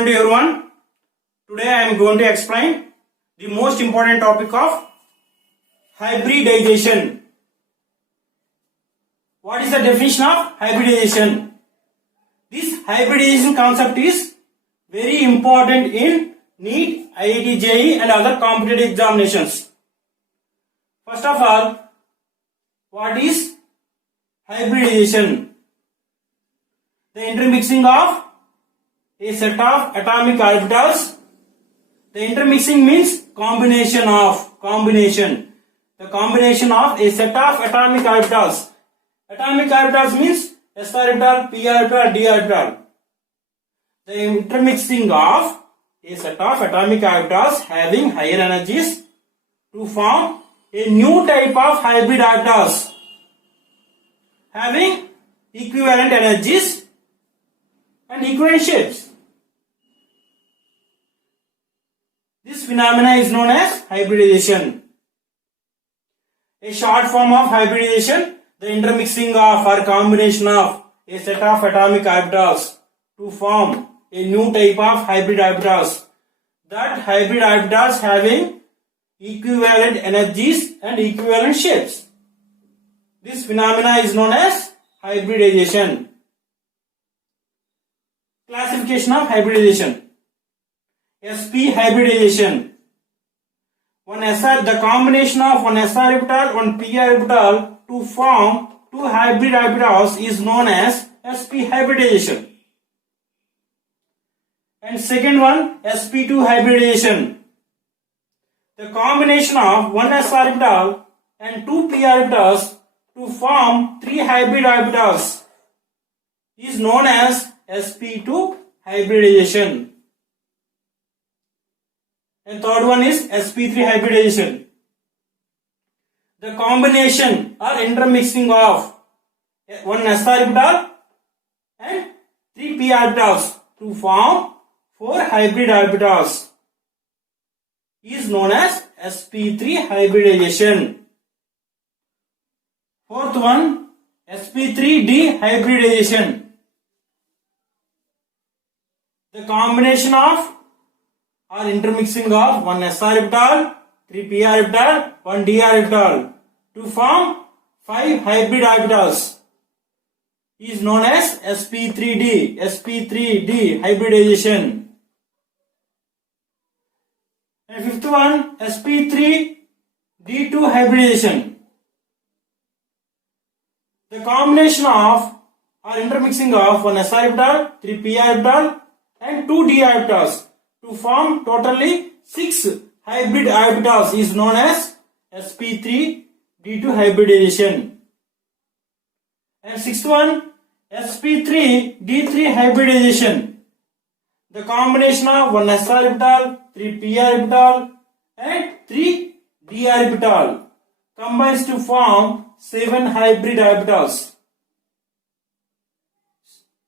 afternoon to everyone. Today I am going to explain the most important topic of hybridization. What is the definition of hybridization? This hybridization concept is very important in NEET, IIT JEE and other competitive examinations. First of all, what is hybridization? The intermixing of a set of atomic orbitals. The intermixing means combination. The combination of a set of atomic orbitals. Atomic orbitals means s orbital, p orbital, d orbital. The intermixing of a set of atomic orbitals having higher energies to form a new type of hybrid orbitals having equivalent energies and equivalent shapes. This phenomena is known as hybridization. A short form of hybridization, the intermixing of or combination of a set of atomic orbitals to form a new type of hybrid orbitals. That hybrid orbitals having equivalent energies and equivalent shapes. This phenomena is known as hybridization. Classification of hybridization. sp hybridization. The combination of one s orbital, one p orbital to form two hybrid orbitals is known as sp hybridization. And second one, sp2 hybridization. The combination of one s orbital and two p orbitals to form three hybrid orbitals is known as sp2 hybridization. And third one is sp3 hybridization. The combination or intermixing of one s orbital and three p orbitals to form four hybrid orbitals is known as sp3 hybridization. Fourth one, sp3d hybridization. The combination of or intermixing of one s orbital, three p orbital, one d orbital to form five hybrid orbitals is known as sp3d hybridization. And fifth one, sp3d2 hybridization. The combination of or intermixing of one s orbital, three p orbital and two d orbitals to form totally six hybrid orbitals is known as sp3d2 hybridization. And sixth one, sp3d3 hybridization. The combination of one s orbital, three p orbital and three d orbital combines to form seven hybrid orbitals.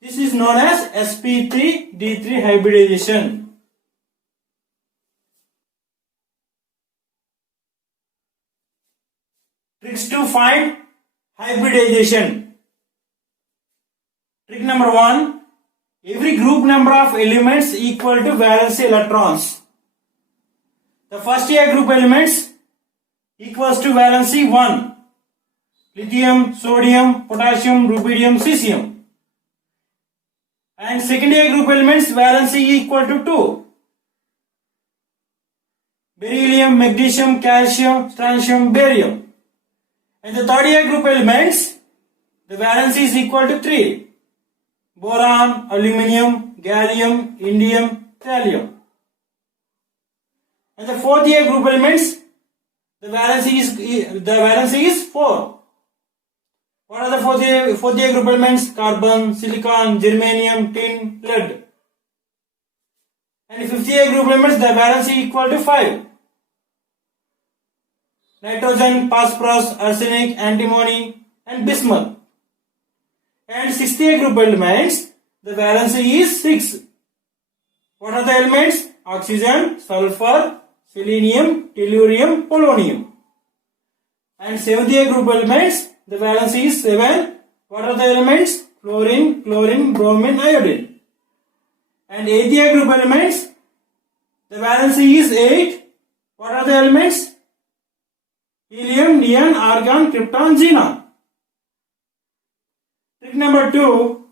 This is known as sp3d3 hybridization. Tricks to find hybridization. Trick number 1. Every group number of elements equal to valency electrons. The first A group elements equals to valency 1. Lithium, sodium, potassium, rubidium, cesium. And second A group elements valency equal to 2. Beryllium, magnesium, calcium, strontium, barium. And the third A group elements, the valency is equal to 3. Boron, aluminium, gallium, indium, thallium. And the fourth A group elements, the valency is 4. What are the fourth A group elements? Carbon, silicon, germanium, tin, lead. And the fifth A group elements, the valency equal to 5. Nitrogen, phosphorus, arsenic, antimony and bismuth. And sixth A group elements, the valency is 6. What are the elements? Oxygen, sulfur, selenium, tellurium, polonium. And seventh A group elements, the valency is 7. What are the elements? Fluorine, chlorine, bromine, iodine. And ATI group elements, the valency is 8. What are the elements? Helium, neon, argon, krypton, xenon. Trick number 2,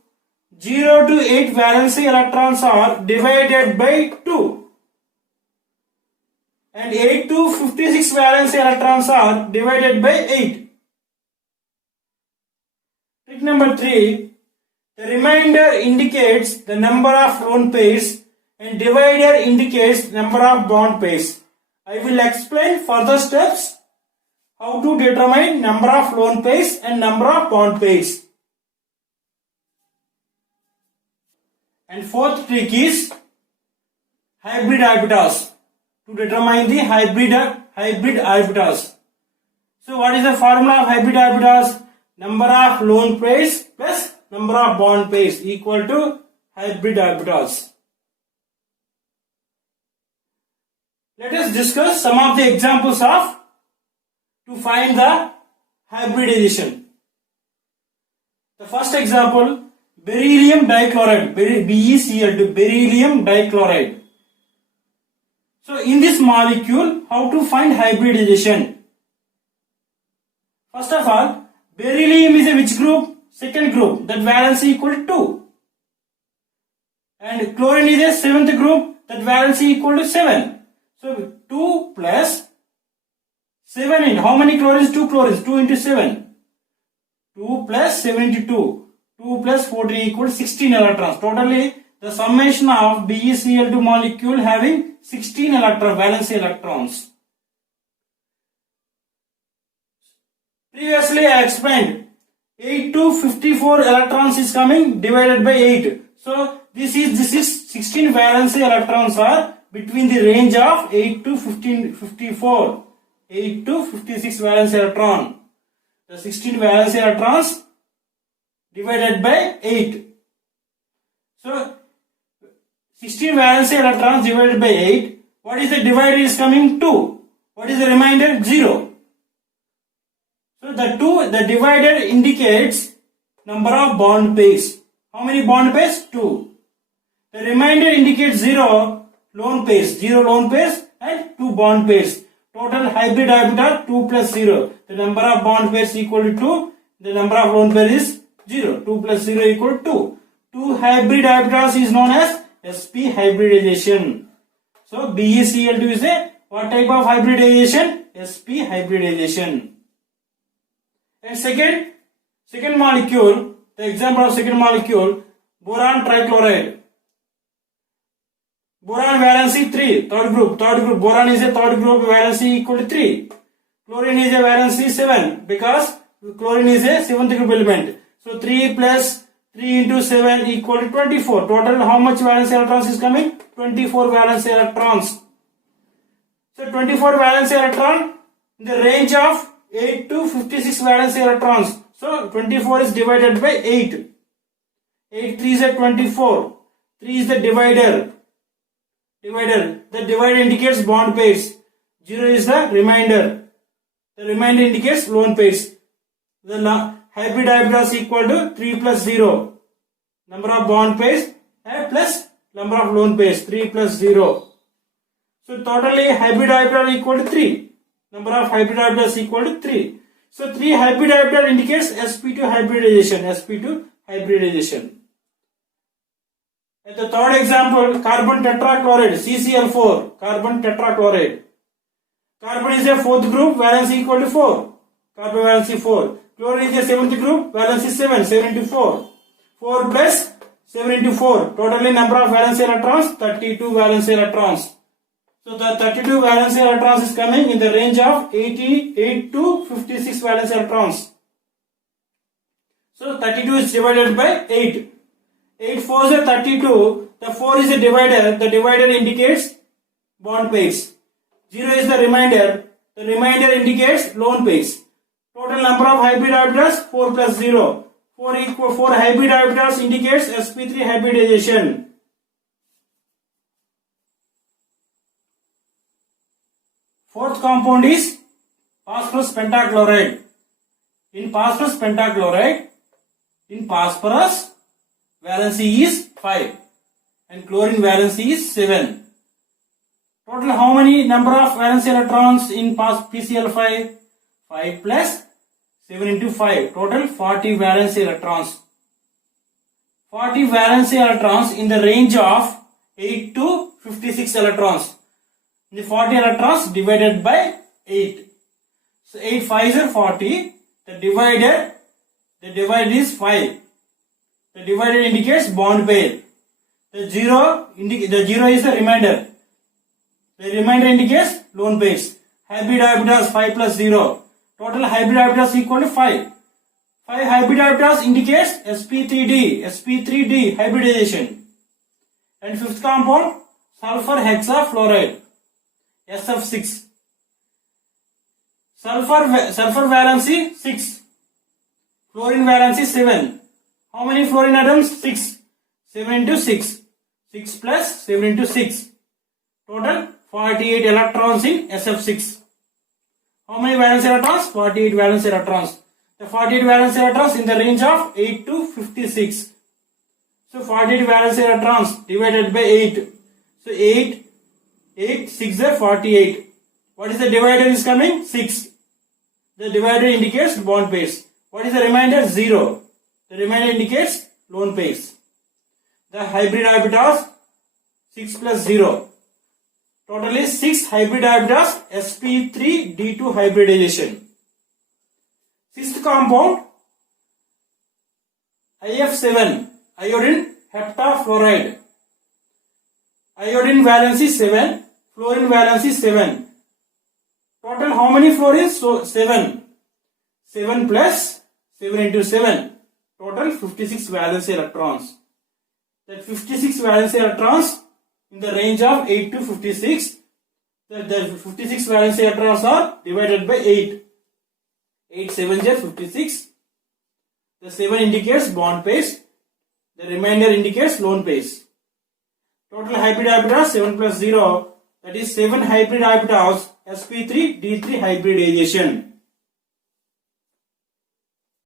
0 to 8 valency electrons are divided by 2. And 8 to 56 valency electrons are divided by 8. Trick number 3, the remainder indicates the number of lone pairs and divider indicates number of bond pairs. I will explain further steps how to determine number of lone pairs and number of bond pairs. And fourth trick is hybrid orbitals. To determine the hybrid orbitals. So what is the formula of hybrid orbitals? Number of lone pairs plus number of bond pairs equal to hybrid orbitals. Let us discuss some of the examples to find the hybridization. The first example, beryllium dichloride, BeCl2, beryllium dichloride. So in this molecule, how to find hybridization? First of all, beryllium is a which group? Second group, that valency equal to 2. And chlorine is a seventh group, that valency equal to 7. So 2 plus 7 in, how many chlorines? 2 chlorines, 2 into 7. 2 plus 7 into 2. 2 plus 14 equals 16 electrons. Totally, the summation of BeCl2 molecule having 16 valency electrons. Previously I explained 8 to 54 electrons is coming divided by 8. So this is 16 valency electrons are between the range of 8 to 54. 8 to 56 valence electron. The 16 valence electrons divided by 8. So 16 valence electrons divided by 8. What is the divider is coming? 2. What is the remainder? 0. So the divider indicates number of bond pairs. How many bond pairs? 2. The remainder indicates 0 lone pairs. 0 lone pairs and 2 bond pairs. Total hybrid orbital 2 plus 0. The number of bond pairs equal to 2. The number of lone pairs is 0. 2 plus 0 equal to 2. 2 hybrid orbitals is known as sp hybridization. So BeCl2 is a what type of hybridization? sp hybridization. And second molecule, the example of second molecule, boron trichloride. Boron valency 3, third group. Boron is a third group, valency equal to 3. Chlorine is a valency 7 because chlorine is a seventh group element. So 3 plus 3 into 7 equal to 24. Total how much valence electrons is coming? 24 valence electrons. So 24 valence electron in the range of 8 to 56 valence electrons. So 24 is divided by 8. 8 3 is a 24. 3 is the divider. The divider indicates bond pairs. 0 is the remainder. The remainder indicates lone pairs. The hybrid orbital is equal to 3 plus 0. Number of bond pairs plus number of lone pairs. 3 plus 0. So totally hybrid orbital equal to 3. Number of hybrid orbitals equal to 3. So 3 hybrid orbital indicates sp2 hybridization. sp2 hybridization. And the third example, carbon tetrachloride, CCl4, carbon tetrachloride. Carbon is a fourth group, valence equal to 4. Carbon valency 4. Chlorine is a seventh group, valence is 7, 7 into 4. 4 plus 7 into 4. Totally number of valence electrons, 32 valence electrons. So the 32 valence electrons is coming in the range of 88 to 56 valence electrons. So 32 is divided by 8. 8 4s are 32. The 4 is a divider. The divider indicates bond pairs. 0 is the remainder. The remainder indicates lone pairs. Total number of hybrid orbitals 4 plus 0. 4 hybrid orbitals indicates sp3 hybridization. Fourth compound is phosphorus pentachloride. In phosphorus pentachloride, valency is 5 and chlorine valency is 7. Total how many number of valence electrons in PCl5? 5 plus 7 into 5. Total 40 valence electrons. 40 valence electrons in the range of 8 to 56 electrons. The 40 electrons divided by 8. So 8 5s are 40. The divided is 5. The divided indicates bond pair. The zero is the remainder. The remainder indicates lone pairs. Hybrid orbitals 5 plus 0. Total hybrid orbitals equal to 5. 5 hybrid orbitals indicates sp3d hybridization. And fifth compound sulfur hexafluoride SF6. Sulfur valency 6. Fluorine valency 7. How many fluorine atoms? 6. 7 into 6. 6 plus 7 into 6. Total 48 electrons in SF6. How many valence electrons? 48 valence electrons. The 48 valence electrons in the range of 8 to 56. So 48 valence electrons divided by 8. So 8, 6 are 48. What is the divider is coming? 6. The divider indicates bond pairs. What is the remainder? 0. The remainder indicates lone pairs. The hybrid orbitals 6 plus 0. Total is 6 hybrid orbitals sp3d2 hybridization. Sixth compound IF7 iodine heptafluoride. Iodine valency 7, fluorine valency 7. Total how many fluorines? So 7. 7 plus 7 into 7. Total 56 valence electrons. That 56 valence electrons in the range of 8 to 56. The 56 valence electrons are divided by 8. 8 7s are 56. The 7 indicates bond pairs. The remainder indicates lone pairs. Total hybrid orbitals 7 plus 0. That is 7 hybrid orbitals sp3d3 hybridization.